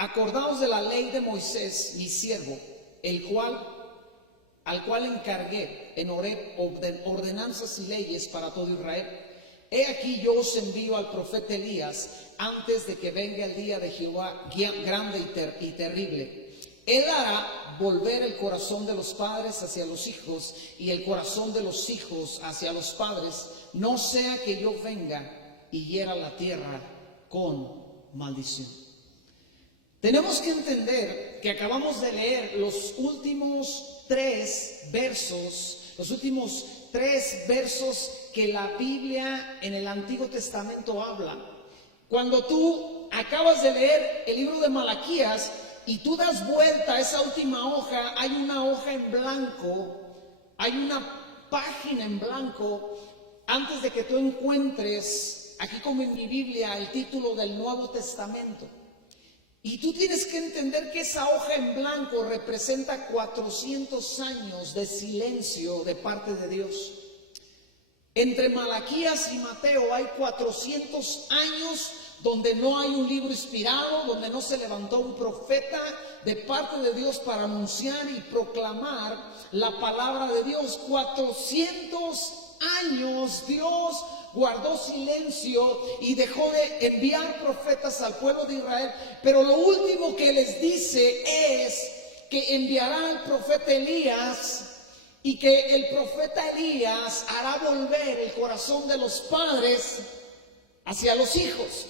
acordaos de la ley de Moisés, mi siervo, al cual encargué en Horeb ordenanzas y leyes para todo Israel. He aquí yo os envío al profeta Elías antes de que venga el día de Jehová grande y terrible. Él hará volver el corazón de los padres hacia los hijos y el corazón de los hijos hacia los padres, no sea que yo venga y hiera la tierra con maldición. Tenemos que entender que acabamos de leer los últimos tres versos que la Biblia en el Antiguo Testamento habla. Cuando tú acabas de leer el libro de Malaquías y tú das vuelta a esa última hoja, hay una hoja en blanco, hay una página en blanco, antes de que tú encuentres, aquí como en mi Biblia, el título del Nuevo Testamento. Y tú tienes que entender que esa hoja en blanco representa 400 años de silencio de parte de Dios. Entre Malaquías y Mateo hay 400 años donde no hay un libro inspirado, donde no se levantó un profeta de parte de Dios para anunciar y proclamar la palabra de Dios. 400 años Dios guardó silencio y dejó de enviar profetas al pueblo de Israel, pero lo último que les dice es que enviará al profeta Elías y que el profeta Elías hará volver el corazón de los padres hacia los hijos.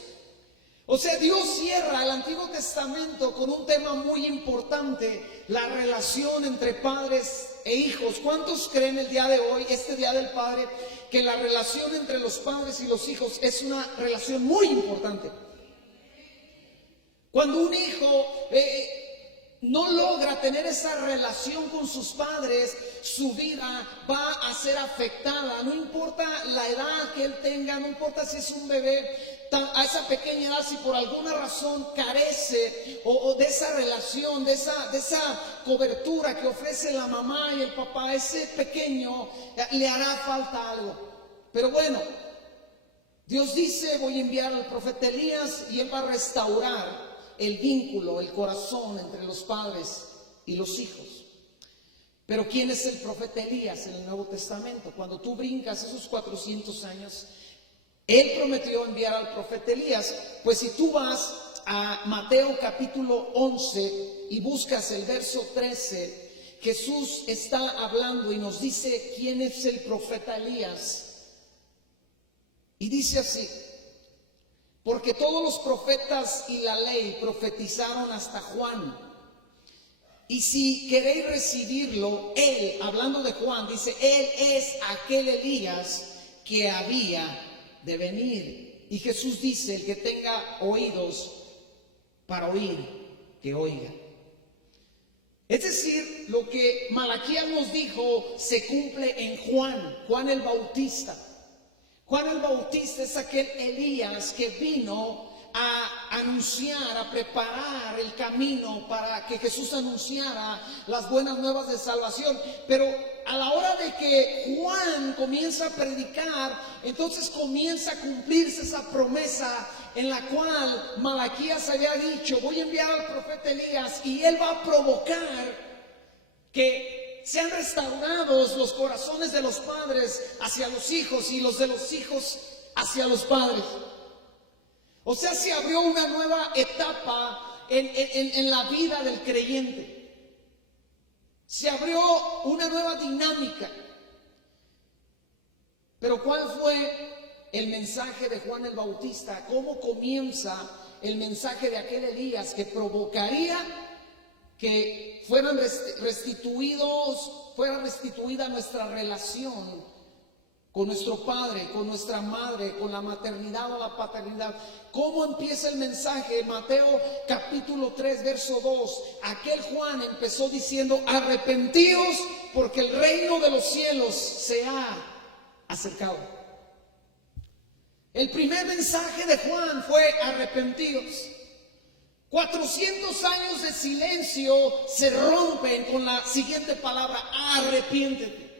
O sea, Dios cierra el Antiguo Testamento con un tema muy importante, la relación entre padres e hijos. ¿Cuántos creen el día de hoy, este Día del Padre, que la relación entre los padres y los hijos es una relación muy importante? Cuando un hijo no logra tener esa relación con sus padres, su vida va a ser afectada. No importa la edad que él tenga, no importa si es un bebé, a esa pequeña edad, si por alguna razón carece o de esa relación, de esa cobertura que ofrece la mamá y el papá, ese pequeño le hará falta algo. Pero bueno, Dios dice: voy a enviar al profeta Elías y él va a restaurar el vínculo, el corazón entre los padres y los hijos. Pero ¿quién es el profeta Elías en el Nuevo Testamento? Cuando tú brincas esos 400 años, él prometió enviar al profeta Elías. Pues si tú vas a Mateo capítulo 11 y buscas el verso 13, Jesús está hablando y nos dice quién es el profeta Elías. Y dice así: porque todos los profetas y la ley profetizaron hasta Juan. Y si queréis recibirlo, él, hablando de Juan, dice: él es aquel Elías que había de venir. Y Jesús dice: el que tenga oídos para oír, que oiga. Es decir, lo que Malaquías nos dijo se cumple en Juan el Bautista. Juan el Bautista es aquel Elías que vino a anunciar, a preparar el camino para que Jesús anunciara las buenas nuevas de salvación. Pero a la hora de que Juan comienza a predicar, entonces comienza a cumplirse esa promesa en la cual Malaquías había dicho: voy a enviar al profeta Elías y él va a provocar que sean restaurados los corazones de los padres hacia los hijos y los de los hijos hacia los padres. O sea, se abrió una nueva etapa en la vida del creyente. Se abrió una nueva dinámica. Pero ¿cuál fue el mensaje de Juan el Bautista? ¿Cómo comienza el mensaje de aquel Elías que provocaría que fuera restituida nuestra relación con nuestro padre, con nuestra madre, con la maternidad o la paternidad? ¿Cómo empieza el mensaje? Mateo capítulo 3, verso 2. Aquel Juan empezó diciendo: arrepentíos, porque el reino de los cielos se ha acercado. El primer mensaje de Juan fue: arrepentíos. 400 años de silencio se rompen con la siguiente palabra: arrepiéntete.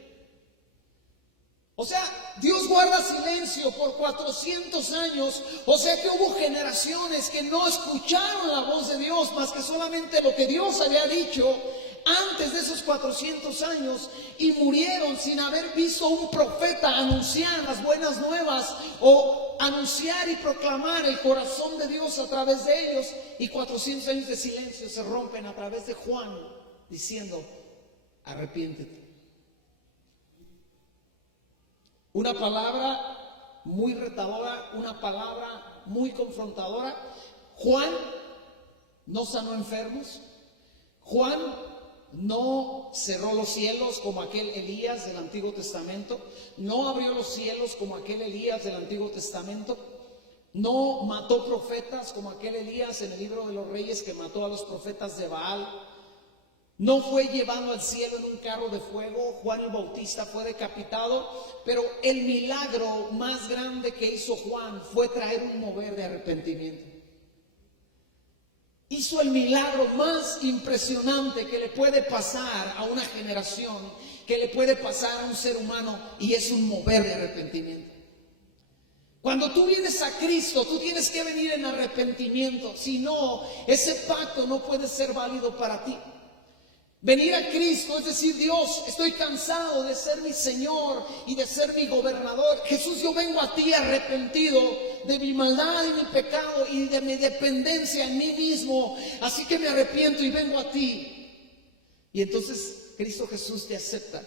O sea, Dios guarda silencio por 400 años, o sea que hubo generaciones que no escucharon la voz de Dios más que solamente lo que Dios había dicho antes de esos 400 años, y murieron sin haber visto un profeta anunciar las buenas nuevas o anunciar y proclamar el corazón de Dios a través de ellos. Y 400 años de silencio se rompen a través de Juan diciendo: arrepiéntete. Una palabra muy retadora, una palabra muy confrontadora. Juan no sanó enfermos. Juan no cerró los cielos como aquel Elías del Antiguo Testamento. No abrió los cielos como aquel Elías del Antiguo Testamento. No mató profetas como aquel Elías en el libro de los Reyes que mató a los profetas de Baal. No fue llevado al cielo en un carro de fuego. Juan el Bautista fue decapitado. Pero el milagro más grande que hizo Juan fue traer un mover de arrepentimiento. Hizo el milagro más impresionante que le puede pasar a una generación, que le puede pasar a un ser humano, y es un mover de arrepentimiento. Cuando tú vienes a Cristo, tú tienes que venir en arrepentimiento. Si no, ese pacto no puede ser válido para ti. Venir a Cristo es decir: Dios, estoy cansado de ser mi Señor y de ser mi gobernador. Jesús, yo vengo a ti arrepentido de mi maldad y mi pecado y de mi dependencia en mí mismo. Así que me arrepiento y vengo a ti. Y entonces Cristo Jesús te acepta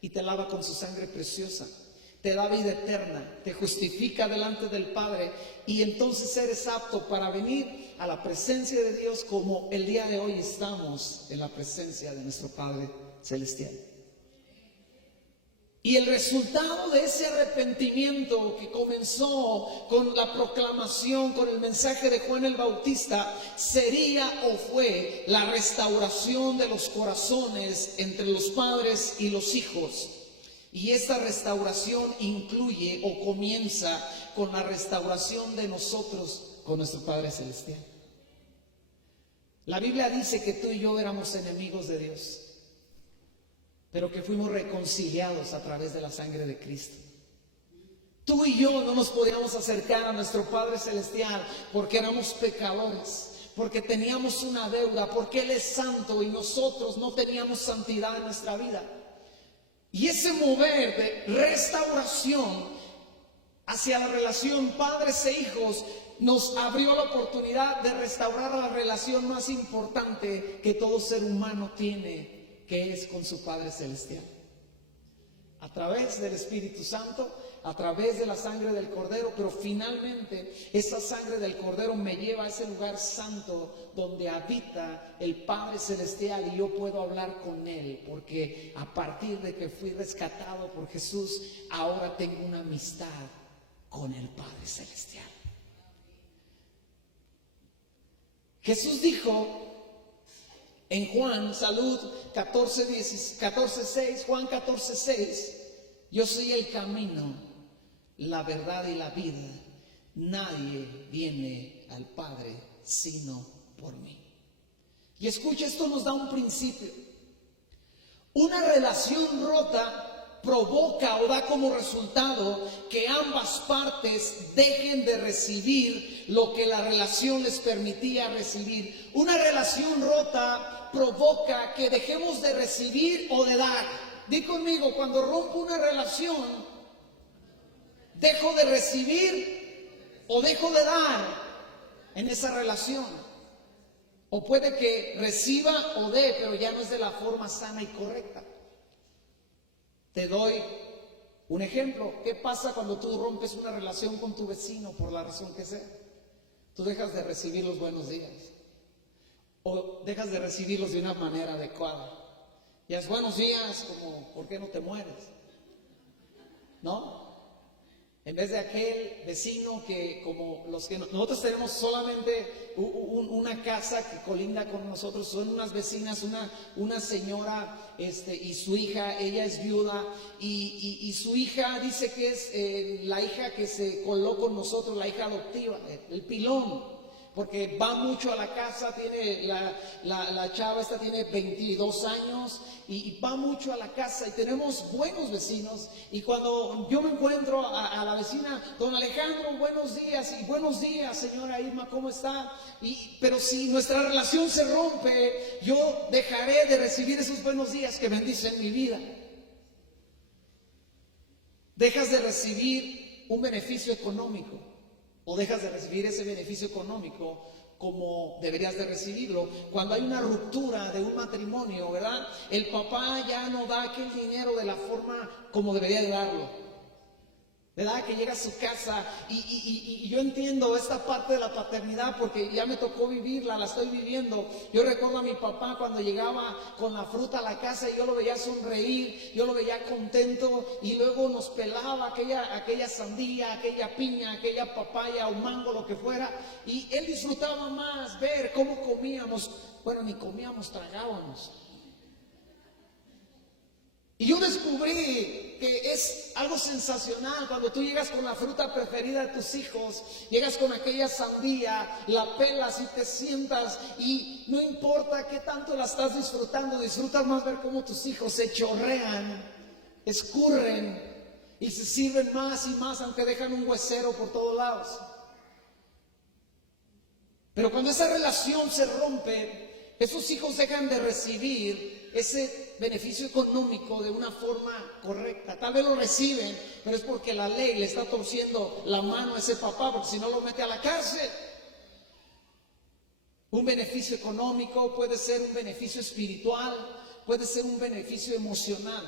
y te lava con su sangre preciosa. Te da vida eterna, te justifica delante del Padre, y entonces eres apto para venir a la presencia de Dios como el día de hoy estamos en la presencia de nuestro Padre Celestial. Y el resultado de ese arrepentimiento que comenzó con la proclamación, con el mensaje de Juan el Bautista, sería o fue la restauración de los corazones entre los padres y los hijos. Y esta restauración incluye o comienza con la restauración de nosotros con nuestro Padre Celestial. La Biblia dice que tú y yo éramos enemigos de Dios, pero que fuimos reconciliados a través de la sangre de Cristo. Tú y yo no nos podíamos acercar a nuestro Padre Celestial porque éramos pecadores, porque teníamos una deuda, porque Él es santo y nosotros no teníamos santidad en nuestra vida. Y ese mover de restauración hacia la relación padres e hijos nos abrió la oportunidad de restaurar la relación más importante que todo ser humano tiene, que es con su Padre Celestial. A través del Espíritu Santo, a través de la sangre del Cordero, pero finalmente esa sangre del Cordero me lleva a ese lugar santo donde habita el Padre Celestial y yo puedo hablar con Él, porque a partir de que fui rescatado por Jesús, ahora tengo una amistad con el Padre Celestial. Jesús dijo en Juan, salud, 14:6, Juan 14:6, yo soy el camino, la verdad y la vida. Nadie viene al Padre sino por mí. Y escucha, esto nos da un principio. Una relación rota provoca o da como resultado que ambas partes dejen de recibir lo que la relación les permitía recibir. Una relación rota provoca que dejemos de recibir o de dar. Di conmigo, cuando rompo una relación, dejo de recibir o dejo de dar en esa relación. O puede que reciba o dé, pero ya no es de la forma sana y correcta. Te doy un ejemplo. ¿Qué pasa cuando tú rompes una relación con tu vecino por la razón que sea? Tú dejas de recibir los buenos días o dejas de recibirlos de una manera adecuada. Ya es buenos días, como ¿por qué no te mueres? ¿No? En vez de aquel vecino que, como los que nosotros tenemos solamente una casa que colinda con nosotros, son unas vecinas, una señora y su hija, ella es viuda, y su hija dice que es la hija que se coló con nosotros, la hija adoptiva, el pilón. porque va mucho a la casa, tiene la chava esta tiene 22 años y va mucho a la casa y tenemos buenos vecinos. Y cuando yo me encuentro a la vecina, don Alejandro, buenos días señora Irma, ¿cómo está? Pero si nuestra relación se rompe, yo dejaré de recibir esos buenos días que bendicen mi vida. Dejas de recibir un beneficio económico o dejas de recibir ese beneficio económico como deberías de recibirlo. Cuando hay una ruptura de un matrimonio, ¿verdad? El papá ya no da aquel dinero de la forma como debería de darlo, ¿verdad? Que llega a su casa y yo entiendo esta parte de la paternidad porque ya me tocó vivirla, la estoy viviendo. Yo recuerdo a mi papá cuando llegaba con la fruta a la casa y yo lo veía sonreír, yo lo veía contento y luego nos pelaba aquella sandía, aquella piña, aquella papaya o mango, lo que fuera, y él disfrutaba más ver cómo comíamos. Bueno, ni comíamos, tragábamos. Y yo descubrí que es algo sensacional cuando tú llegas con la fruta preferida de tus hijos, llegas con aquella sandía, la pelas y te sientas y no importa qué tanto la estás disfrutando, disfrutas más ver cómo tus hijos se chorrean, escurren y se sirven más y más aunque dejan un huesero por todos lados. Pero cuando esa relación se rompe, esos hijos dejan de recibir ese beneficio económico de una forma correcta. Tal vez lo reciben, pero es porque la ley le está torciendo la mano a ese papá, porque si no lo mete a la cárcel. Un beneficio económico puede ser un beneficio espiritual, puede ser un beneficio emocional.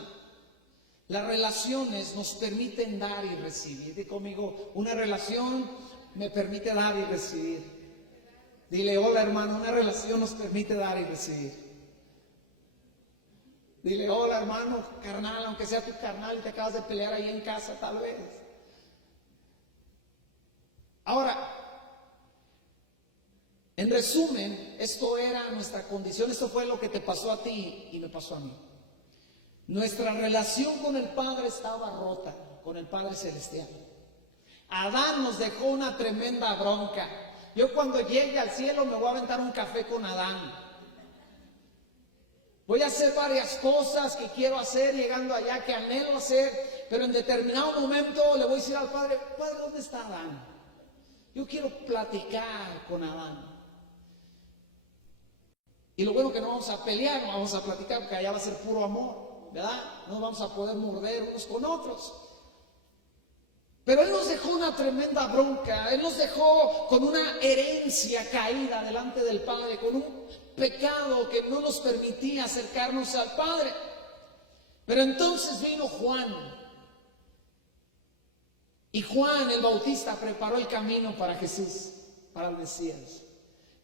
Las relaciones nos permiten dar y recibir. Dile conmigo, una relación me permite dar y recibir. Dile, hola hermano, una relación nos permite dar y recibir. Dile, hola hermano, carnal, aunque sea tu carnal y te acabas de pelear ahí en casa, tal vez. Ahora, en resumen, esto era nuestra condición, esto fue lo que te pasó a ti y me pasó a mí. Nuestra relación con el Padre estaba rota, con el Padre Celestial. Adán nos dejó una tremenda bronca. Yo cuando llegue al cielo me voy a aventar un café con Adán. Voy a hacer varias cosas que quiero hacer llegando allá, que anhelo hacer, pero en determinado momento le voy a decir al Padre, Padre, ¿dónde está Adán? Yo quiero platicar con Adán. Y lo bueno que no vamos a pelear, no vamos a platicar, porque allá va a ser puro amor, ¿verdad? No vamos a poder morder unos con otros. Pero Él nos dejó una tremenda bronca, Él nos dejó con una herencia caída delante del Padre, con un pecado que no nos permitía acercarnos al Padre. Pero entonces vino Juan, y Juan el Bautista preparó el camino para Jesús, para el Mesías.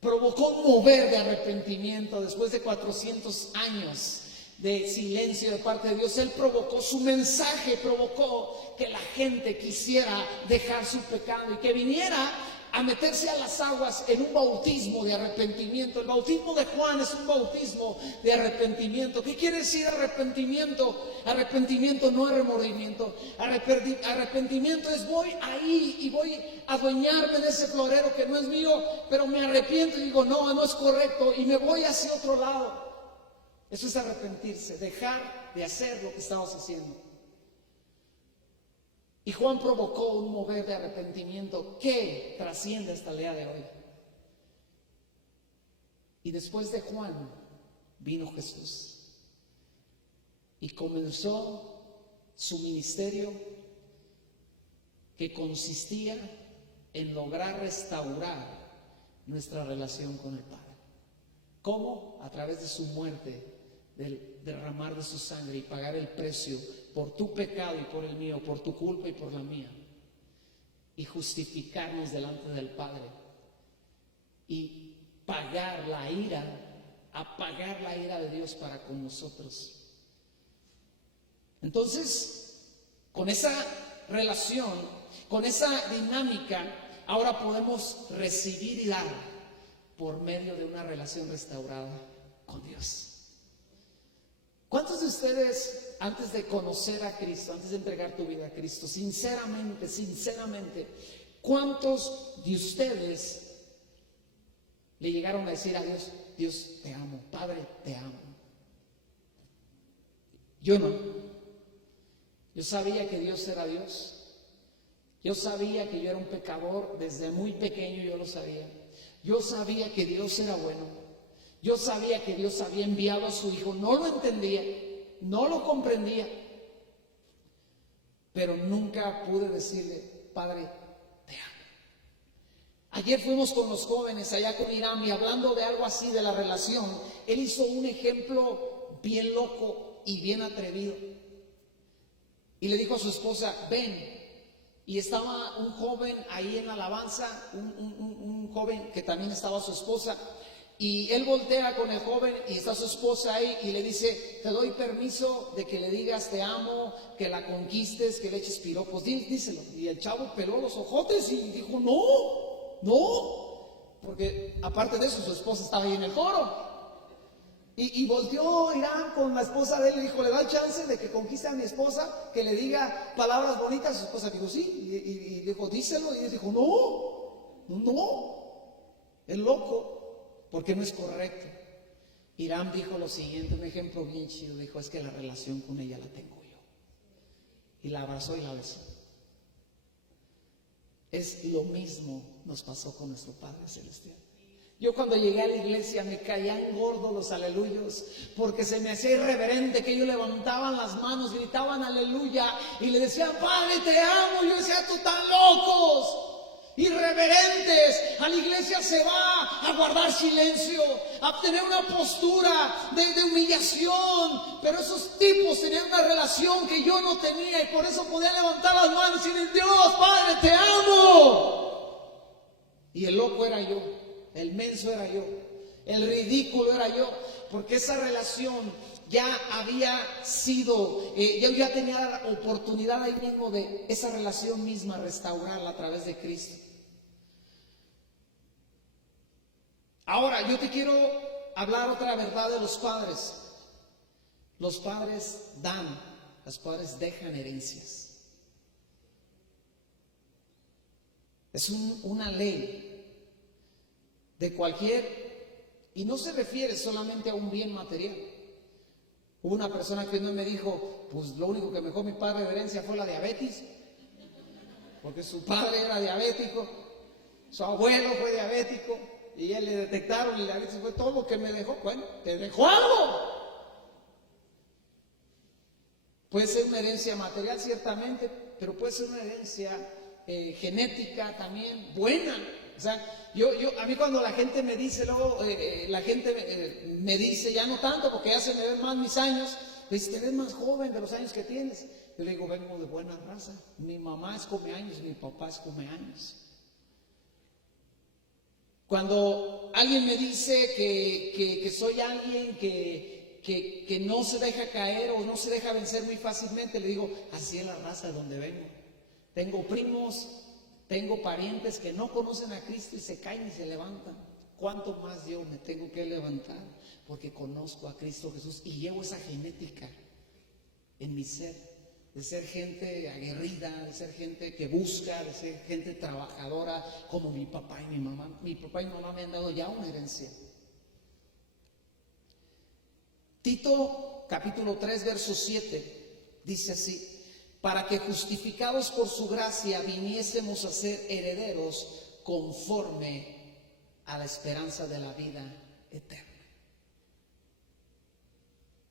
Provocó un mover de arrepentimiento después de 400 años de silencio de parte de Dios. Él provocó, su mensaje provocó que la gente quisiera dejar su pecado y que viniera a meterse a las aguas en un bautismo de arrepentimiento. El bautismo de Juan es un bautismo de arrepentimiento. ¿Qué quiere decir arrepentimiento? Arrepentimiento no es remordimiento. Arrepentimiento es voy ahí y voy a adueñarme de ese florero que no es mío, pero me arrepiento y digo, no, no es correcto, y me voy hacia otro lado. Eso es arrepentirse, dejar de hacer lo que estabas haciendo. Y Juan provocó un mover de arrepentimiento que trasciende hasta el día de hoy. Y después de Juan vino Jesús y comenzó su ministerio que consistía en lograr restaurar nuestra relación con el Padre. ¿Cómo? A través de su muerte, del derramar de su sangre y pagar el precio por tu pecado y por el mío, por tu culpa y por la mía, y justificarnos delante del Padre y pagar la ira, apagar la ira de Dios para con nosotros. Entonces, con esa relación, con esa dinámica, ahora podemos recibir y dar por medio de una relación restaurada con Dios. ¿Cuántos de ustedes, antes de conocer a Cristo, antes de entregar tu vida a Cristo, sinceramente, cuántos de ustedes le llegaron a decir a Dios: Dios, te amo, Padre, te amo. Yo no. Yo sabía que Dios era Dios. Yo sabía que yo era un pecador, desde muy pequeño yo lo sabía. Yo sabía que Dios era bueno. Yo sabía que Dios había enviado a su Hijo. No lo entendía, no lo comprendía, pero nunca pude decirle: Padre, te amo. Ayer fuimos con los jóvenes allá con Irán y hablando de algo así, de la relación, él hizo un ejemplo bien loco y bien atrevido. Y le dijo a su esposa: ven. Y estaba un joven ahí en la alabanza, un joven que también estaba su esposa. Y él voltea con el joven y está su esposa ahí y le dice: te doy permiso de que le digas te amo, que la conquistes, que le eches piropos, díselo. Y el chavo peló los ojotes y dijo: no, porque aparte de eso su esposa estaba ahí en el coro. Y volteó Irán con la esposa de él y dijo: ¿le da chance de que conquiste a mi esposa, que le diga palabras bonitas? Su esposa dijo: sí. Y dijo: díselo. Y él dijo: no, es loco, porque no es correcto. Irán dijo lo siguiente, un ejemplo bien chido. Dijo: es que la relación con ella la tengo yo. Y la abrazó y la besó. Es lo mismo nos pasó con nuestro Padre Celestial. Yo cuando llegué a la iglesia me caían gordos los aleluyos, porque se me hacía irreverente que ellos levantaban las manos, gritaban aleluya y le decían: Padre, te amo. Yo decía: tú tan locos, irreverentes. A la iglesia se va a guardar silencio, a tener una postura de humillación, pero esos tipos tenían una relación que yo no tenía y por eso podía levantar las manos y decir: Dios, Padre, te amo. Y el loco era yo. El menso era yo, el ridículo era yo, porque esa relación ya había sido, yo ya tenía la oportunidad ahí mismo de esa relación misma restaurarla a través de Cristo. Ahora, yo te quiero hablar otra verdad de los padres. Los padres dan, los padres dejan herencias. Es una ley de cualquier, y no se refiere solamente a un bien material. Hubo una persona que no me dijo: pues lo único que me dejó mi padre de herencia fue la diabetes, porque su padre era diabético, su abuelo fue diabético y él le detectaron la diabetes, fue todo lo que me dejó. Bueno, te dejó algo. Puede ser una herencia material ciertamente, pero puede ser una herencia genética también buena. O sea, a mí cuando la gente me dice, luego la gente me dice, ya no tanto porque ya se me ven más mis años, me dice: te ves más joven de los años que tienes. Yo le digo: vengo de buena raza. Mi mamá es come años, mi papá es come años. Cuando alguien me dice que soy alguien que no se deja caer o no se deja vencer muy fácilmente, le digo: así es la raza de donde vengo. Tengo primos, tengo parientes que no conocen a Cristo y se caen y se levantan. ¿Cuánto más yo me tengo que levantar? Porque conozco a Cristo Jesús y llevo esa genética en mi ser, de ser gente aguerrida, de ser gente que busca, de ser gente trabajadora, como mi papá y mi mamá. Mi papá y mi mamá me han dado ya una herencia. Tito capítulo 3 verso 7 dice así: para que justificados por su gracia viniésemos a ser herederos conforme a la esperanza de la vida eterna.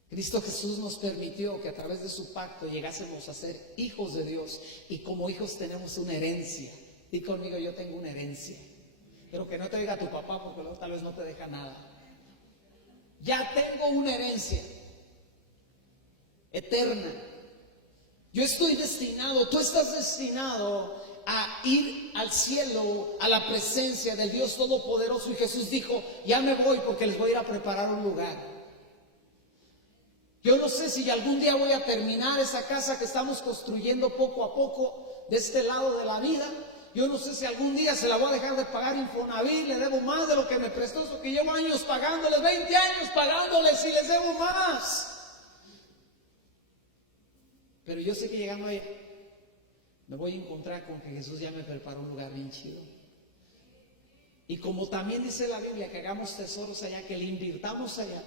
Cristo Jesús nos permitió que a través de su pacto llegásemos a ser hijos de Dios, y como hijos tenemos una herencia. Di conmigo: yo tengo una herencia. Pero que no te diga tu papá, porque luego tal vez no te deja nada. Ya tengo una herencia eterna. Yo estoy destinado, tú estás destinado a ir al cielo, a la presencia del Dios Todopoderoso. Y Jesús dijo: ya me voy porque les voy a ir a preparar un lugar. Yo no sé si algún día voy a terminar esa casa que estamos construyendo poco a poco de este lado de la vida. Yo no sé si algún día se la voy a dejar de pagar Infonavit, le debo más de lo que me prestó, eso que llevo años pagándoles, 20 años pagándoles y les debo más. Pero yo sé que llegando allá me voy a encontrar con que Jesús ya me preparó un lugar bien chido. Y como también dice la Biblia que hagamos tesoros allá, que le invirtamos allá.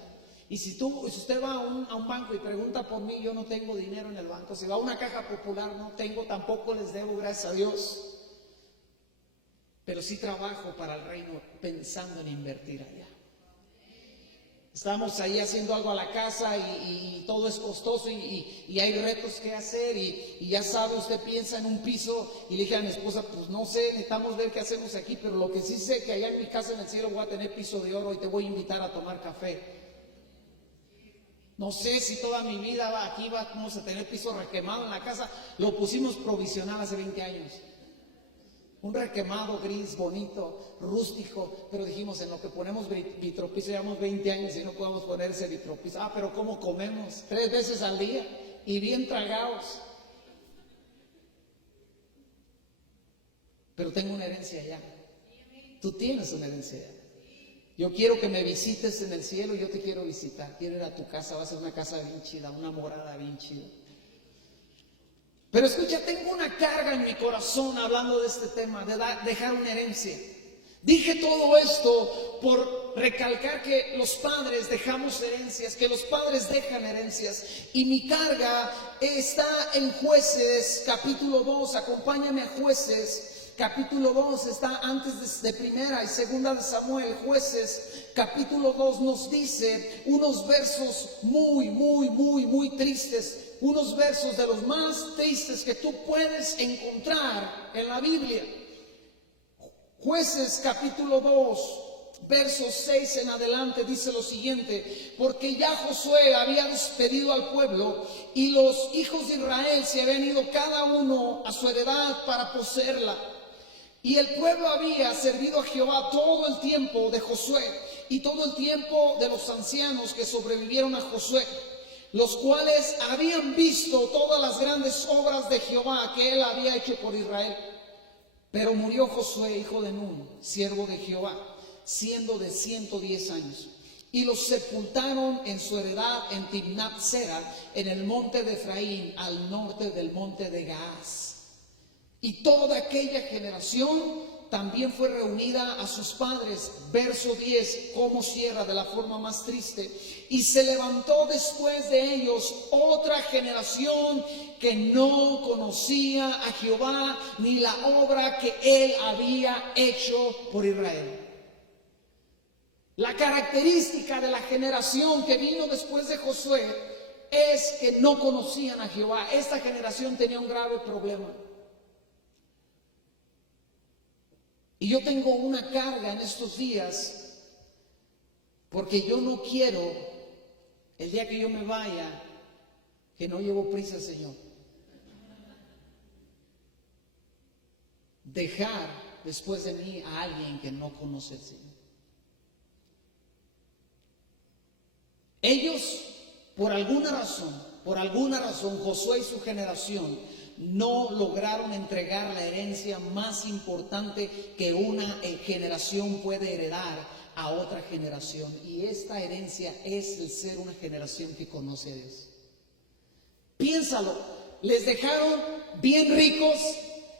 Y si usted va a un banco y pregunta por mí, yo no tengo dinero en el banco. Si va a una caja popular, no tengo, tampoco les debo, gracias a Dios. Pero sí trabajo para el reino pensando en invertir allá. Estamos ahí haciendo algo a la casa y todo es costoso y hay retos que hacer y ya sabe, usted piensa en un piso y le dije a mi esposa, pues no sé, necesitamos ver qué hacemos aquí, pero lo que sí sé que allá en mi casa en el cielo voy a tener piso de oro y te voy a invitar a tomar café. No sé si toda mi vida aquí vamos a tener piso requemado en la casa, lo pusimos provisional hace 20 años. Un requemado gris, bonito, rústico, pero dijimos, en lo que ponemos vitropiso, llevamos 20 años y no podemos poner ese vitropiso. Pero ¿cómo comemos? 3 veces al día y bien tragados. Pero tengo una herencia allá. Tú tienes una herencia allá. Yo quiero que me visites en el cielo, yo te quiero visitar. Quiero ir a tu casa, va a ser una casa bien chida, una morada bien chida. Pero escucha, tengo una carga en mi corazón hablando de este tema, de dejar una herencia. Dije todo esto por recalcar que los padres dejamos herencias, que los padres dejan herencias. Y mi carga está en Jueces, capítulo 2. Acompáñame a Jueces, capítulo 2. Está antes de primera y segunda de Samuel. Jueces, capítulo 2 nos dice unos versos muy tristes. Unos versos de los más tristes que tú puedes encontrar en la Biblia. Jueces capítulo 2, versos 6 en adelante dice lo siguiente: porque ya Josué había despedido al pueblo y los hijos de Israel se habían ido cada uno a su heredad para poseerla. Y el pueblo había servido a Jehová todo el tiempo de Josué y todo el tiempo de los ancianos que sobrevivieron a Josué, los cuales habían visto todas las grandes obras de Jehová que él había hecho por Israel. Pero murió Josué, hijo de Nun, siervo de Jehová, siendo de 110 años. Y los sepultaron en su heredad en Timnat Sera, en el monte de Efraín, al norte del monte de Gaas. Y toda aquella generación también fue reunida a sus padres. Verso 10, como cierra de la forma más triste. Y se levantó después de ellos otra generación que no conocía a Jehová ni la obra que él había hecho por Israel. La característica de la generación que vino después de Josué es que no conocían a Jehová. Esta generación tenía un grave problema. Y yo tengo una carga en estos días porque yo no quiero, el día que yo me vaya, que no llevo prisa, Señor, dejar después de mí a alguien que no conoce al Señor. Ellos, por alguna razón, Josué y su generación no lograron entregar la herencia más importante que una generación puede heredar a otra generación. Y esta herencia es el ser una generación que conoce a Dios. Piénsalo, les dejaron bien ricos,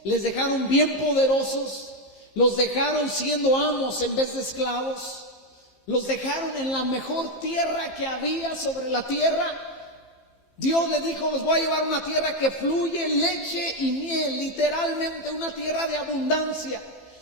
les dejaron bien poderosos, los dejaron siendo amos en vez de esclavos, los dejaron en la mejor tierra que había sobre la tierra. Dios le dijo, los voy a llevar a una tierra que fluye leche y miel, literalmente una tierra de abundancia.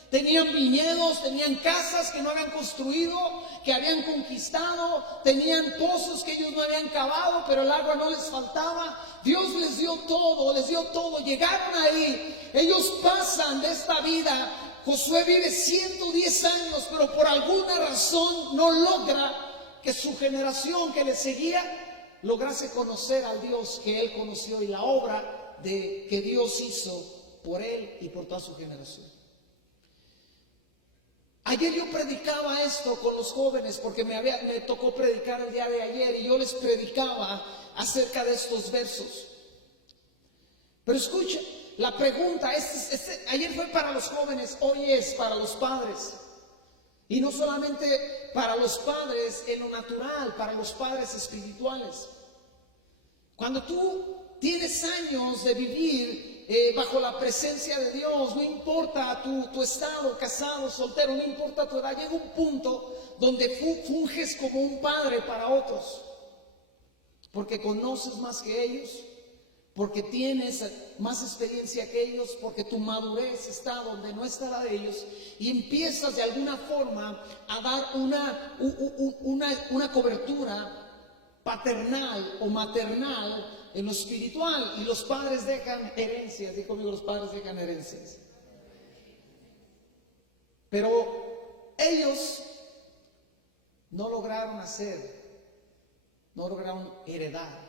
Tenían viñedos, tenían casas que no habían construido, que habían conquistado, tenían pozos que ellos no habían cavado, pero el agua no les faltaba. Dios les dio todo, llegaron ahí. Ellos pasan de esta vida. Josué vive 110 años, pero por alguna razón no logra que su generación que le seguía lograse conocer al Dios que él conoció y la obra que Dios hizo por él y por toda su generación. Ayer yo predicaba esto con los jóvenes porque me tocó predicar el día de ayer y yo les predicaba acerca de estos versos. Pero escucha, la pregunta, ayer fue para los jóvenes, hoy es para los padres. Y no solamente para los padres en lo natural, para los padres espirituales. Cuando tú tienes años de vivir bajo la presencia de Dios, no importa tu estado, casado, soltero, no importa tu edad, llega un punto donde funges como un padre para otros, porque conoces más que ellos, porque tienes más experiencia que ellos, porque tu madurez está donde no está la de ellos, y empiezas de alguna forma a dar una cobertura paternal o maternal en lo espiritual, y los padres dejan herencias. Dijo conmigo, los padres dejan herencias. Pero ellos no lograron heredar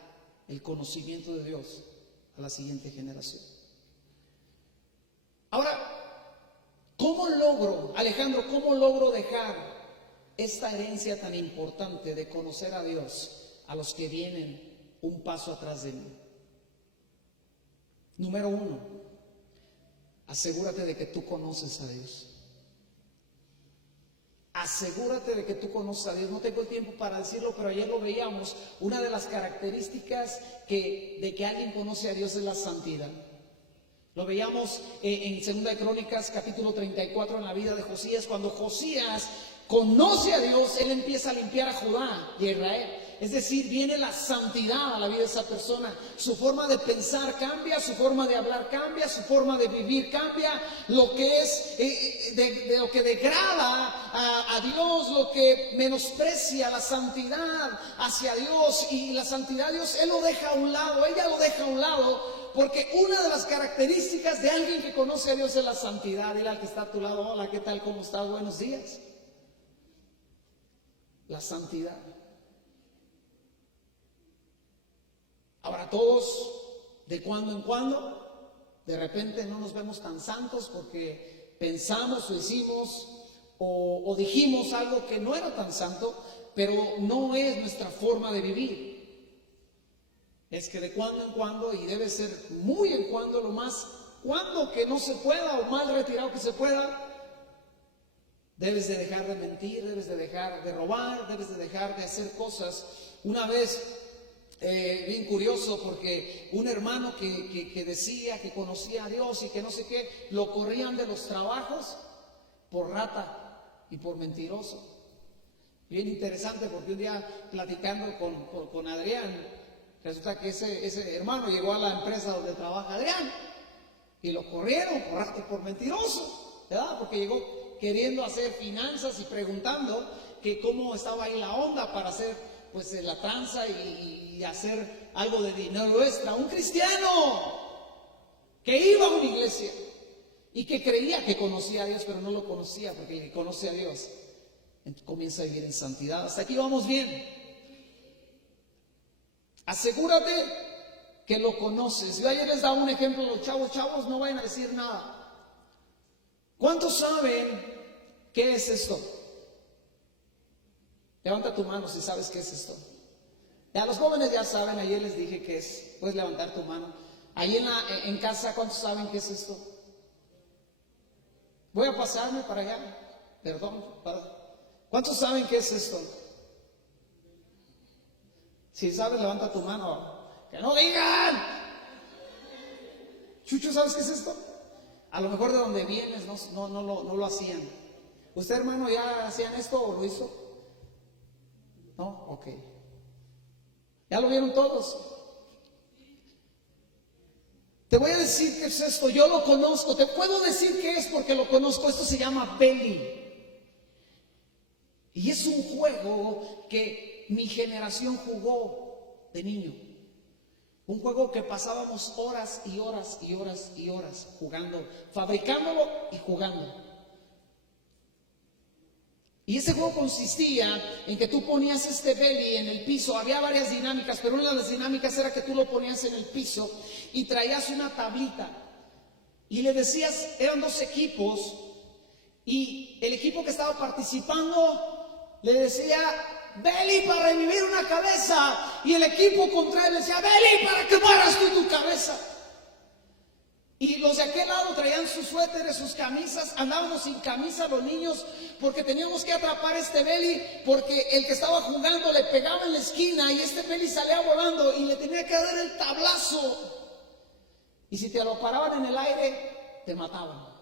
el conocimiento de Dios a la siguiente generación. Ahora, Alejandro, cómo logro dejar esta herencia tan importante de conocer a Dios a los que vienen un paso atrás de mí? Número 1, asegúrate de que tú conoces a Dios. Asegúrate de que tú conoces a Dios. No tengo el tiempo para decirlo, pero ayer lo veíamos. Una de las características de que alguien conoce a Dios es la santidad. Lo veíamos en 2 de Crónicas, capítulo 34, en la vida de Josías. Cuando Josías conoce a Dios, él empieza a limpiar a Judá y a Israel. Es decir, viene la santidad a la vida de esa persona. Su forma de pensar cambia, su forma de hablar cambia, su forma de vivir cambia. Lo que es de lo que degrada a Dios, lo que menosprecia la santidad hacia Dios, y la santidad de Dios, él lo deja a un lado, ella lo deja a un lado, porque una de las características de alguien que conoce a Dios es la santidad. Dile al que está a tu lado: hola, ¿qué tal? ¿Cómo estás? Buenos días. La santidad. Ahora, todos, de cuando en cuando, de repente no nos vemos tan santos porque pensamos o hicimos o dijimos algo que no era tan santo, pero no es nuestra forma de vivir. Es que de cuando en cuando, y debe ser muy en cuando, lo más cuando que no se pueda, o más retirado que se pueda, debes de dejar de mentir, debes de dejar de robar, debes de dejar de hacer cosas. Una vez, bien curioso, porque un hermano que decía que conocía a Dios y que no sé qué, lo corrían de los trabajos por rata y por mentiroso. Bien interesante, porque un día platicando con Adrián, resulta que ese hermano llegó a la empresa donde trabaja Adrián y lo corrieron por rata y por mentiroso, ¿verdad? Porque llegó queriendo hacer finanzas y preguntando que cómo estaba ahí la onda para hacer pues la tranza y hacer algo de dinero extra. Un cristiano que iba a una iglesia y que creía que conocía a Dios, pero no lo conocía, porque el que conoce a Dios comienza a vivir en santidad. Hasta aquí vamos bien. Asegúrate que lo conoces. Yo ayer les daba un ejemplo a los chavos, no vayan a decir nada. ¿Cuántos saben qué es esto? Levanta tu mano si sabes qué es esto. Ya los jóvenes ya saben, ayer les dije qué es. Puedes levantar tu mano. Ahí en casa, ¿cuántos saben qué es esto? Voy a pasarme para allá. Perdón. ¿Cuántos saben qué es esto? Si sabes, levanta tu mano. ¡Que no digan! Chucho, ¿sabes qué es esto? A lo mejor de donde vienes no lo hacían. ¿Usted, hermano, ya hacían esto o lo hizo? ¿No? Ok. ¿Ya lo vieron todos? Te voy a decir qué es esto. Yo lo conozco. Te puedo decir qué es porque lo conozco. Esto se llama Belly. Y es un juego que mi generación jugó de niño. Un juego que pasábamos horas y horas y horas y horas jugando, fabricándolo y jugando. Y ese juego consistía en que tú ponías este belly en el piso. Había varias dinámicas, pero una de las dinámicas era que tú lo ponías en el piso y traías una tablita. Y le decías, eran dos equipos, y el equipo que estaba participando le decía, belly para revivir una cabeza. Y el equipo contrario le decía, belly para que mueras tú tu cabeza. Y los de aquel lado traían sus suéteres, sus camisas. Andábamos sin camisa los niños porque teníamos que atrapar este belly, porque el que estaba jugando le pegaba en la esquina y este belly salía volando y le tenía que dar el tablazo. Y si te lo paraban en el aire, te mataban.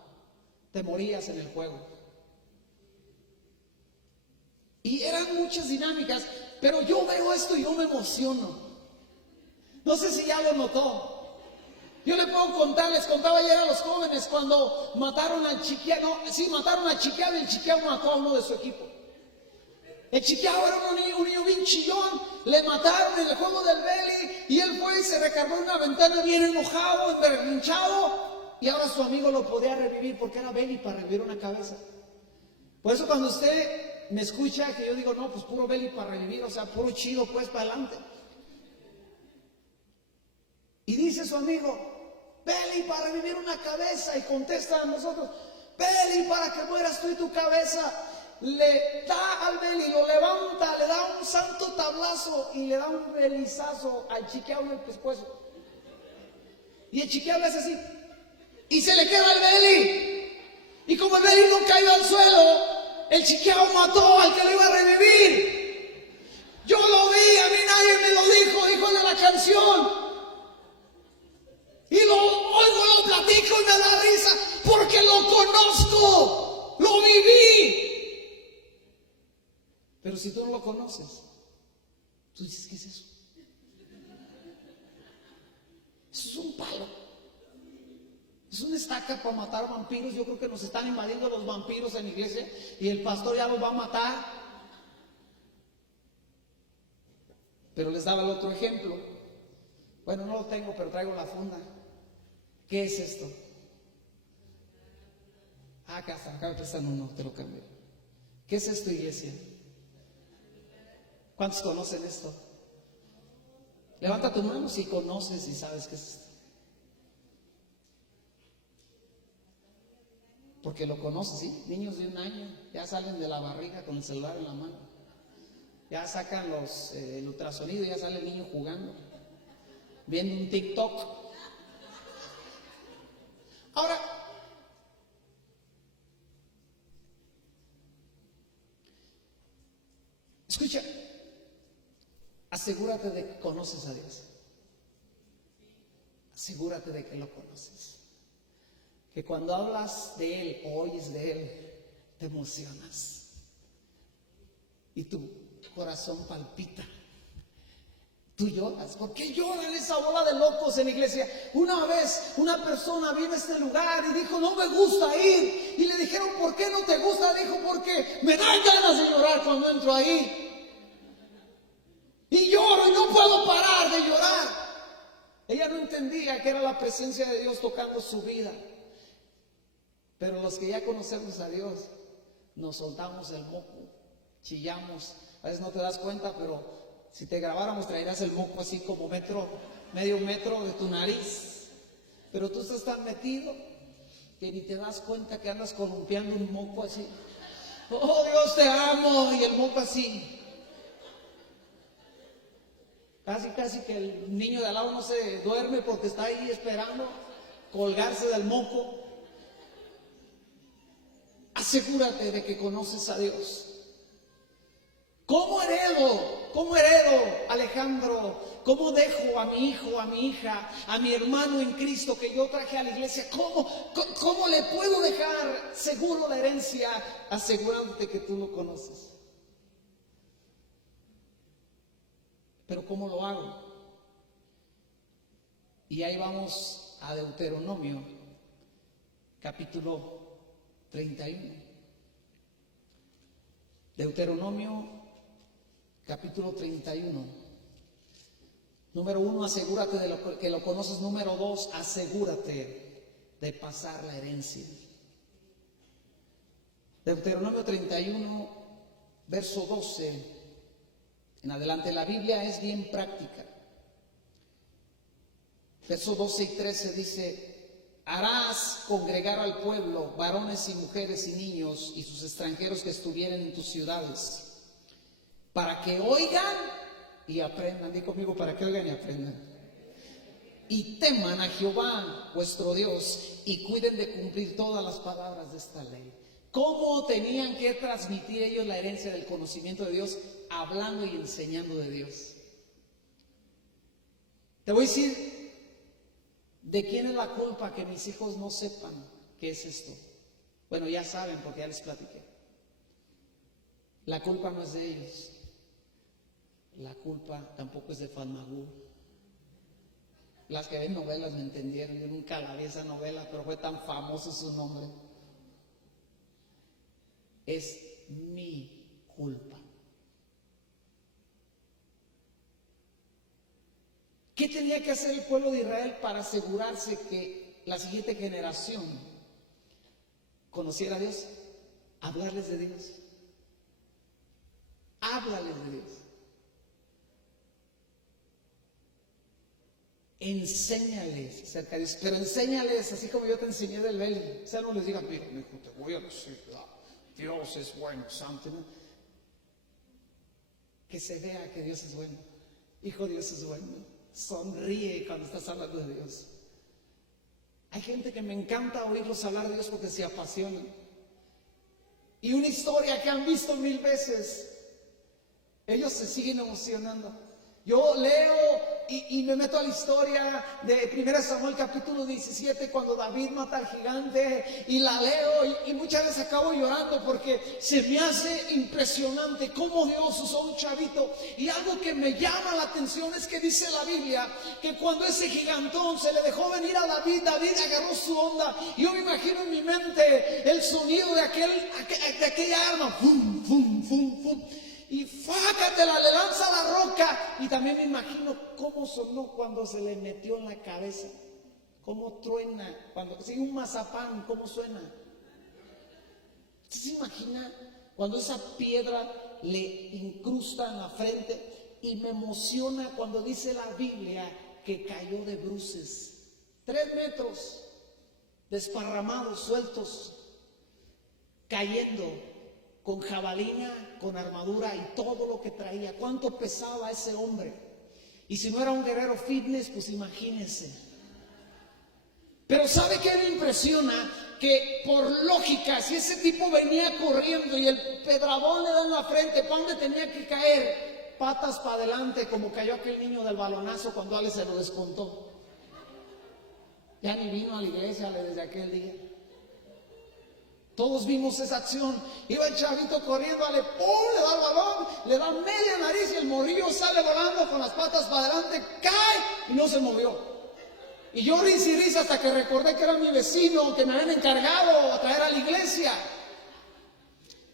Te morías en el juego. Y eran muchas dinámicas, pero yo veo esto y yo me emociono. No sé si ya lo notó. Yo le puedo contar, les contaba ayer a los jóvenes cuando mataron al Chiquiao, mataron al Chiquiao y el Chiquiao mató a uno de su equipo. El Chiquiao era un niño bien chillón, le mataron en el juego del Beli y él fue y se recargó en una ventana bien enojado, emberrinchado, y ahora su amigo lo podía revivir porque era Beli para revivir una cabeza. Por eso cuando usted me escucha que yo digo, no, pues puro Beli para revivir, o sea, puro chido pues para adelante. Y dice su amigo, Beli para revivir una cabeza, y contesta a nosotros, Beli para que mueras tú y tu cabeza. Le da al Beli, lo levanta, le da un santo tablazo y le da un belizazo al Chiquiao en el pescuezo. Y el Chiquiao le hace así, y se le queda al Beli. Y como el Beli no cayó al suelo, el Chiquiao mató al que lo iba a revivir. Yo lo vi, a mí nadie me lo dijo, dijo en la canción. Y lo oigo, lo platico y me da risa porque lo conozco, lo viví. Pero si tú no lo conoces, tú dices, ¿qué es eso? Eso es un palo. Es una estaca para matar vampiros. Yo creo que nos están invadiendo los vampiros en la iglesia y el pastor ya los va a matar. Pero les daba el otro ejemplo. Bueno, no lo tengo, pero traigo la funda. ¿Qué es esto? Acá está, acá me prestan uno, te lo cambio. ¿Qué es esto, iglesia? ¿Cuántos conocen esto? Levanta tu mano si conoces y sabes qué es esto. Porque lo conoces, ¿sí? Niños de 1 año ya salen de la barriga con el celular en la mano. Ya sacan el ultrasonido y ya sale el niño jugando, viendo un TikTok. Ahora, escucha, asegúrate de que conoces a Dios. Asegúrate de que lo conoces. Que cuando hablas de Él o oyes de Él, te emocionas. Y tu corazón palpita. Tú lloras. ¿Por qué lloran esa bola de locos en la iglesia? Una vez una persona vino a este lugar y dijo, no me gusta ir. Y le dijeron, ¿por qué no te gusta? Dijo, porque me dan ganas de llorar cuando entro ahí. Y lloro y no puedo parar de llorar. Ella no entendía que era la presencia de Dios tocando su vida. Pero los que ya conocemos a Dios, nos soltamos el moco, chillamos. A veces no te das cuenta, pero si te grabáramos traerías el moco así como medio metro de tu nariz. Pero tú estás tan metido que ni te das cuenta que andas columpiando un moco así. Oh, Dios te amo, y el moco así. Casi que el niño de al lado no se duerme porque está ahí esperando colgarse del moco. Asegúrate de que conoces a Dios. ¿Cómo heredo, Alejandro? ¿Cómo dejo a mi hijo, a mi hija, a mi hermano en Cristo que yo traje a la iglesia? ¿Cómo le puedo dejar seguro la herencia? Asegurándote que tú lo conoces. Pero ¿cómo lo hago? Y ahí vamos a Deuteronomio, capítulo 31. Deuteronomio, capítulo 31. Número 1, asegúrate de que lo conoces. Número 2, asegúrate de pasar la herencia. Deuteronomio 31, verso 12. En adelante, la Biblia es bien práctica. Verso 12 y 13 dice: harás congregar al pueblo, varones y mujeres y niños y sus extranjeros que estuvieren en tus ciudades, para que oigan y aprendan. Di conmigo, para que oigan y aprendan. Y teman a Jehová vuestro Dios y cuiden de cumplir todas las palabras de esta ley. ¿Cómo tenían que transmitir ellos la herencia del conocimiento de Dios? Hablando y enseñando de Dios. Te voy a decir ¿De quién es la culpa que mis hijos no sepan qué es esto? Bueno, ya saben porque ya les platiqué. La culpa no es de ellos. La culpa tampoco es de Falmagú. Las que ven novelas me entendieron. Yo nunca la vi esa novela, pero fue tan famoso su nombre. Es mi culpa. ¿Qué tenía que hacer el pueblo de Israel para asegurarse que la siguiente generación conociera a Dios? Hablarles de Dios. Háblales de Dios. Enséñales acerca de Dios, pero enséñales así como yo te enseñé del Beli. O sea, no les digas, mira, hijo, te voy a decir, Dios es bueno, santo, ¿no? Que se vea que Dios es bueno. Hijo, Dios es bueno. Sonríe cuando estás hablando de Dios. Hay gente que me encanta oírlos hablar de Dios porque se apasionan. Y una historia que han visto 1000 veces, ellos se siguen emocionando. Yo leo y me meto a la historia de 1 Samuel capítulo 17, cuando David mata al gigante, y la leo y muchas veces acabo llorando porque se me hace impresionante cómo Dios usó a un chavito. Y algo que me llama la atención es que dice la Biblia que cuando ese gigantón se le dejó venir a David, David agarró su onda. Yo me imagino en mi mente el sonido de aquella arma, fum, fum, fum, fum. Y fácatela, le lanza la roca. Y también me imagino cómo sonó cuando se le metió en la cabeza. Cómo truena, cuando sigue un mazapán, cómo suena. ¿Usted se imagina cuando esa piedra le incrusta en la frente? Y me emociona cuando dice la Biblia que cayó de bruces. 3 metros, desparramados, sueltos, cayendo. Con jabalina, con armadura y todo lo que traía. ¿Cuánto pesaba ese hombre? Y si no era un guerrero fitness, pues imagínense. Pero ¿sabe qué me impresiona? Que por lógica, si ese tipo venía corriendo y el pedradón le da en la frente, ¿para dónde tenía que caer? Patas para adelante, como cayó aquel niño del balonazo cuando Ale se lo descontó. Ya ni vino a la iglesia desde aquel día. Todos vimos esa acción. Iba el chavito corriendo, ¡pum!, le da el balón, le da media nariz y el morrillo sale volando con las patas para adelante, cae y no se movió. Y yo risa y risa hasta que recordé que era mi vecino, que me habían encargado a traer a la iglesia.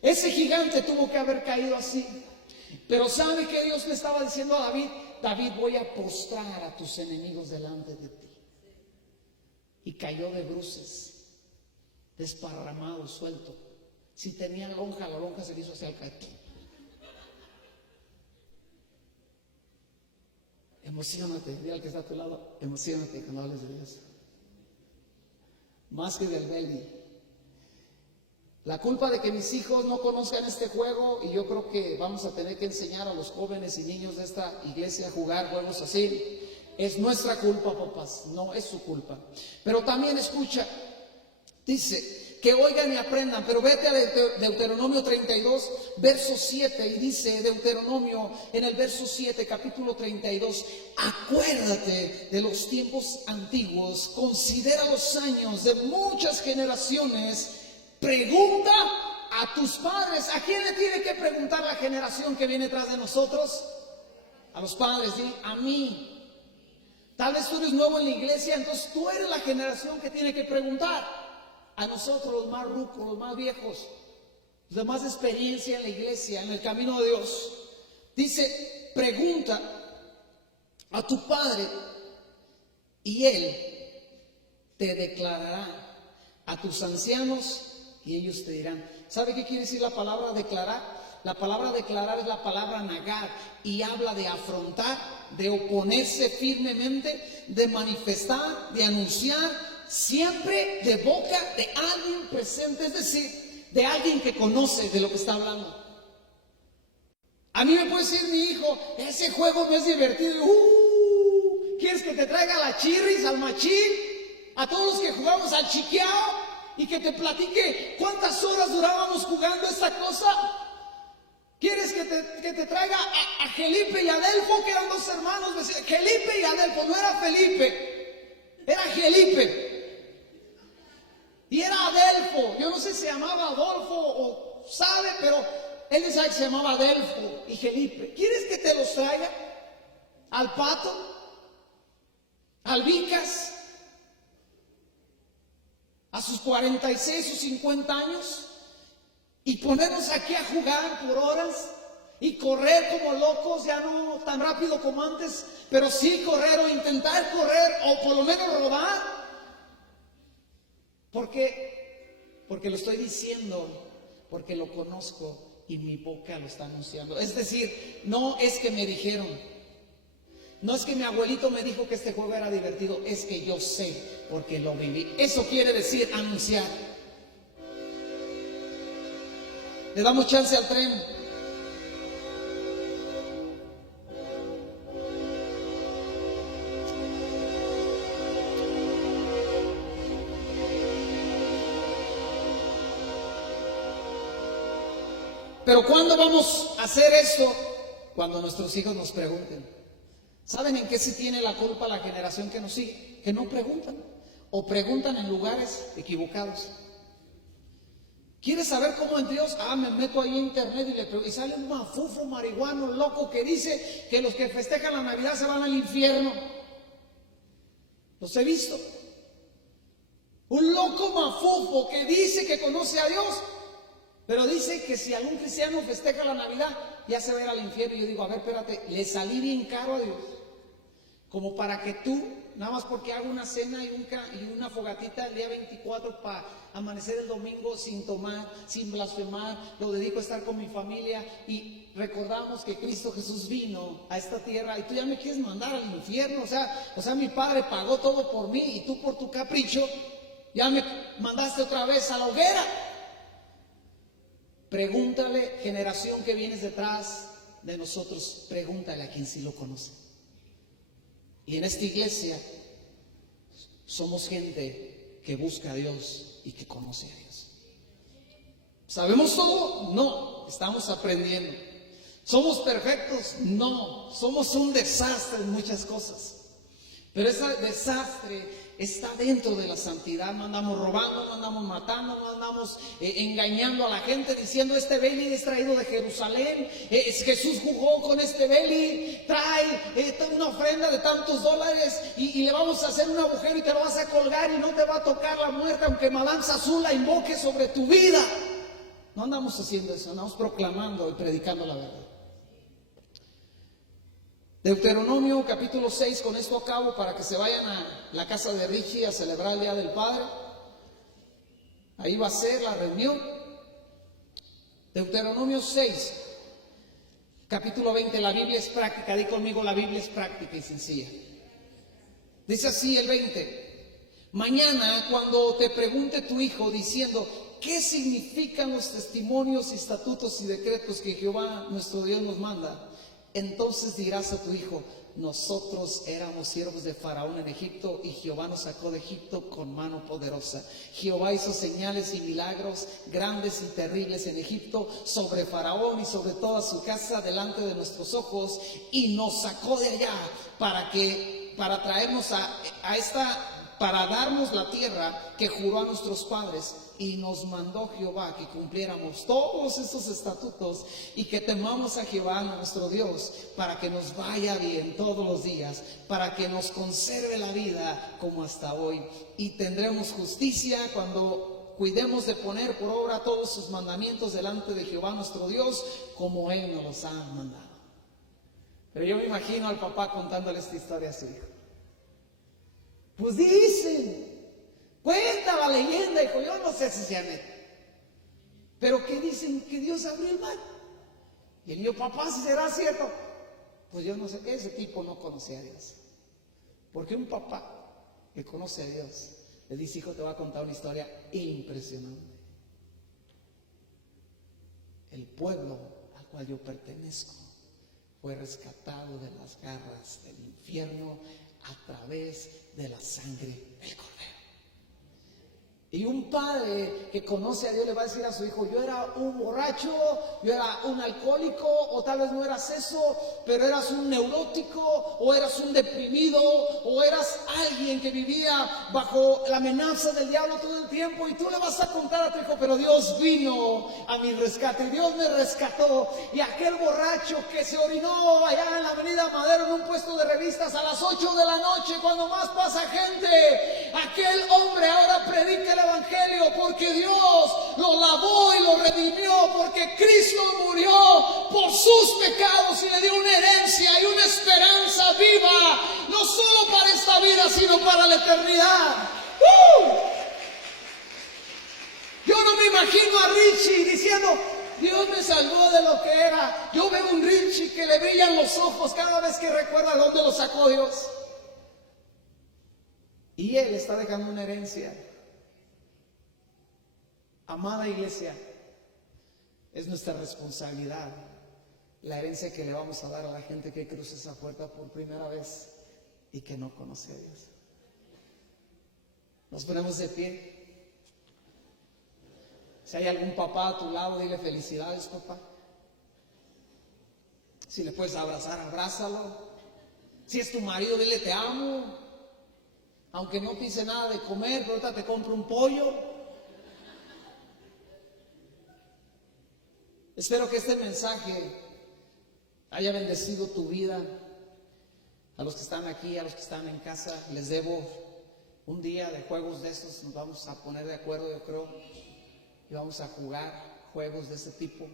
Ese gigante tuvo que haber caído así. Pero ¿sabe qué Dios le estaba diciendo a David? David, voy a postrar a tus enemigos delante de ti. Y cayó de bruces. Desparramado, suelto. Si tenía lonja, la lonja se le hizo hacia el cacho. Emocionate, dile al que está a tu lado, emocionate cuando hables de Dios. Más que del Beli. La culpa de que mis hijos no conozcan este juego, y yo creo que vamos a tener que enseñar a los jóvenes y niños de esta iglesia a jugar juegos así, es nuestra culpa, papás, no es su culpa. Pero también escucha. Dice, que oigan y aprendan, pero vete a Deuteronomio 32, verso 7, y dice Deuteronomio en el verso 7, capítulo 32, acuérdate de los tiempos antiguos, considera los años de muchas generaciones, pregunta a tus padres. ¿A quién le tiene que preguntar la generación que viene tras de nosotros? A los padres, ¿sí? A mí. Tal vez tú eres nuevo en la iglesia, entonces tú eres la generación que tiene que preguntar. A nosotros, los más rucos, los más viejos, los de más experiencia en la iglesia, en el camino de Dios. Dice, pregunta a tu padre y él te declarará, a tus ancianos y ellos te dirán. ¿Sabe qué quiere decir la palabra declarar? La palabra declarar es la palabra nagar y habla de afrontar, de oponerse firmemente, de manifestar, de anunciar, siempre de boca de alguien presente, es decir, de alguien que conoce de lo que está hablando. A mí me puede decir mi hijo, ese juego no es divertido. ¿Quieres que te traiga a la chirris, al machín, a todos los que jugamos al chiqueado y que te platique cuántas horas durábamos jugando esta cosa? ¿Quieres que te traiga a Felipe y Adelfo, que eran 2 hermanos? Felipe y Adelfo, no era Felipe. Era Felipe. Y era Adelfo. Yo no sé si se llamaba Adolfo o sabe, pero él decía que se llamaba Adelfo y Felipe. ¿Quieres que te los traiga? ¿Al Pato? ¿Al Vicas? ¿A sus 46 o 50 años? Y ponernos aquí a jugar por horas y correr como locos, ya no tan rápido como antes, pero sí correr o intentar correr o por lo menos rodar. Porque lo estoy diciendo, porque lo conozco y mi boca lo está anunciando. Es decir, no es que me dijeron, no es que mi abuelito me dijo que este juego era divertido, es que yo sé porque lo viví. Eso quiere decir anunciar. Le damos chance al tren. Pero ¿cuándo vamos a hacer esto? Cuando nuestros hijos nos pregunten. ¿Saben en qué sí tiene la culpa la generación que nos sigue? Que no preguntan. O preguntan en lugares equivocados. ¿Quieres saber cómo es Dios? Me meto ahí en internet y le pregunto. Y sale un mafufo marihuano loco que dice que los que festejan la Navidad se van al infierno. Los he visto. Un loco mafufo que dice que conoce a Dios, pero dice que si algún cristiano festeja la Navidad, ya se va a ir al infierno. Y yo digo, a ver, espérate, le salí bien caro a Dios. Como para que tú, nada más porque hago una cena y una fogatita el día 24 para amanecer el domingo sin tomar, sin blasfemar, lo dedico a estar con mi familia y recordamos que Cristo Jesús vino a esta tierra y tú ya me quieres mandar al infierno. O sea, mi padre pagó todo por mí y tú por tu capricho ya me mandaste otra vez a la hoguera. Pregúntale, generación que vienes detrás de nosotros, pregúntale a quien sí lo conoce. Y en esta iglesia somos gente que busca a Dios y que conoce a Dios. ¿Sabemos todo? No, estamos aprendiendo. ¿Somos perfectos? No, somos un desastre en muchas cosas. Pero ese desastre está dentro de la santidad. No andamos robando, no andamos matando, no andamos engañando a la gente diciendo este Beli es traído de Jerusalén, Jesús jugó con este Beli, trae una ofrenda de tantos dólares y le vamos a hacer un agujero y te lo vas a colgar y no te va a tocar la muerte aunque Madame Azul la invoque sobre tu vida. No andamos haciendo eso, andamos proclamando y predicando la verdad. Deuteronomio capítulo 6, con esto acabo para que se vayan a la casa de Richie a celebrar el Día del Padre. Ahí va a ser la reunión. Deuteronomio 6, capítulo 20, la Biblia es práctica, di conmigo, la Biblia es práctica y sencilla. Dice así el 20, mañana cuando te pregunte tu hijo diciendo, ¿qué significan los testimonios, estatutos y decretos que Jehová nuestro Dios nos manda? Entonces dirás a tu hijo, nosotros éramos siervos de Faraón en Egipto y Jehová nos sacó de Egipto con mano poderosa. Jehová hizo señales y milagros grandes y terribles en Egipto sobre Faraón y sobre toda su casa delante de nuestros ojos y nos sacó de allá para traernos para darnos la tierra que juró a nuestros padres. Y nos mandó Jehová que cumpliéramos todos estos estatutos y que temamos a Jehová nuestro Dios para que nos vaya bien todos los días, para que nos conserve la vida como hasta hoy. Y tendremos justicia cuando cuidemos de poner por obra todos sus mandamientos delante de Jehová nuestro Dios, como Él nos los ha mandado. Pero yo me imagino al papá contándole esta historia a su hijo. Pues dicen, cuenta la leyenda, hijo, yo no sé si sea neta. Pero que dicen que Dios abrió el mar. Y el niño, papá, si será cierto. Pues yo no sé, ese tipo no conocía a Dios. Porque un papá que conoce a Dios le dice, hijo, te voy a contar una historia impresionante. El pueblo al cual yo pertenezco fue rescatado de las garras del infierno a través de la sangre del Cordero. Y un padre que conoce a Dios le va a decir a su hijo: yo era un borracho, yo era un alcohólico, o tal vez no eras eso, pero eras un neurótico, o eras un deprimido, o eras alguien que vivía bajo la amenaza del diablo todo el tiempo. Y tú le vas a contar a tu hijo: pero Dios vino a mi rescate, Dios me rescató. Y aquel borracho que se orinó allá en la avenida Madero en un puesto de revistas a las 8 de la noche, cuando más pasa gente, aquel hombre ahora predica el evangelio porque Dios lo lavó y lo redimió, porque Cristo murió por sus pecados y le dio una herencia y una esperanza viva, no solo para esta vida, sino para la eternidad. Yo no me imagino a Richie diciendo: Dios me salvó de lo que era. Yo veo un Richie que le brillan los ojos cada vez que recuerda dónde lo sacó Dios. Y él está dejando una herencia. Amada iglesia, es nuestra responsabilidad la herencia que le vamos a dar a la gente que cruce esa puerta por primera vez y que no conoce a Dios. Nos ponemos de pie. Si hay algún papá a tu lado, dile: felicidades, papá. Si le puedes abrazar, abrázalo. Si es tu marido, dile: te amo. Aunque no te hice nada de comer, pero ahorita te compro un pollo. Espero que este mensaje haya bendecido tu vida. A los que están aquí, a los que están en casa, les debo un día de juegos de estos. Nos vamos a poner de acuerdo, yo creo, y vamos a jugar juegos de ese tipo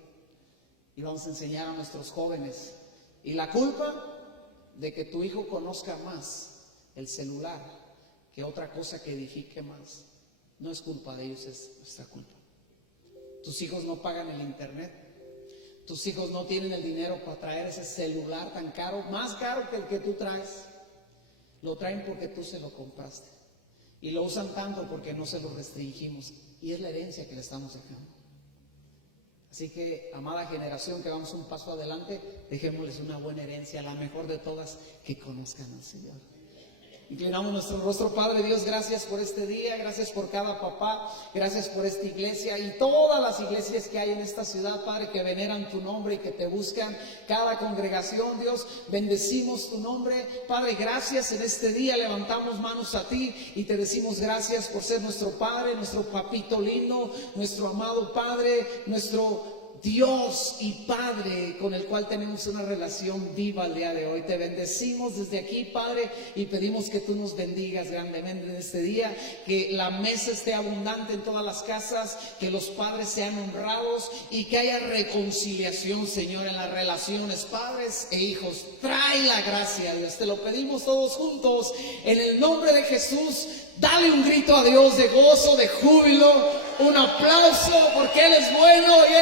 y vamos a enseñar a nuestros jóvenes. Y la culpa de que tu hijo conozca más el celular que otra cosa que edifique más, no es culpa de ellos, es nuestra culpa. Tus hijos no pagan el internet. Tus hijos no tienen el dinero para traer ese celular tan caro, más caro que el que tú traes. Lo traen porque tú se lo compraste. Y lo usan tanto porque no se lo restringimos. Y es la herencia que le estamos dejando. Así que, amada generación, que vamos un paso adelante, dejémosles una buena herencia, la mejor de todas, que conozcan al Señor. Inclinamos nuestro rostro. Padre Dios, gracias por este día, gracias por cada papá, gracias por esta iglesia y todas las iglesias que hay en esta ciudad, Padre, que veneran tu nombre y que te buscan. Cada congregación, Dios, bendecimos tu nombre. Padre, gracias en este día, levantamos manos a ti y te decimos gracias por ser nuestro Padre, nuestro papito lindo, nuestro amado Padre, nuestro Dios y Padre, con el cual tenemos una relación viva al día de hoy. Te bendecimos desde aquí, Padre, y pedimos que tú nos bendigas grandemente en este día, que la mesa esté abundante en todas las casas, que los padres sean honrados y que haya reconciliación, Señor, en las relaciones padres e hijos. Trae la gracia, Dios, te lo pedimos todos juntos en el nombre de Jesús. Dale un grito a Dios de gozo, de júbilo, un aplauso, porque Él es bueno y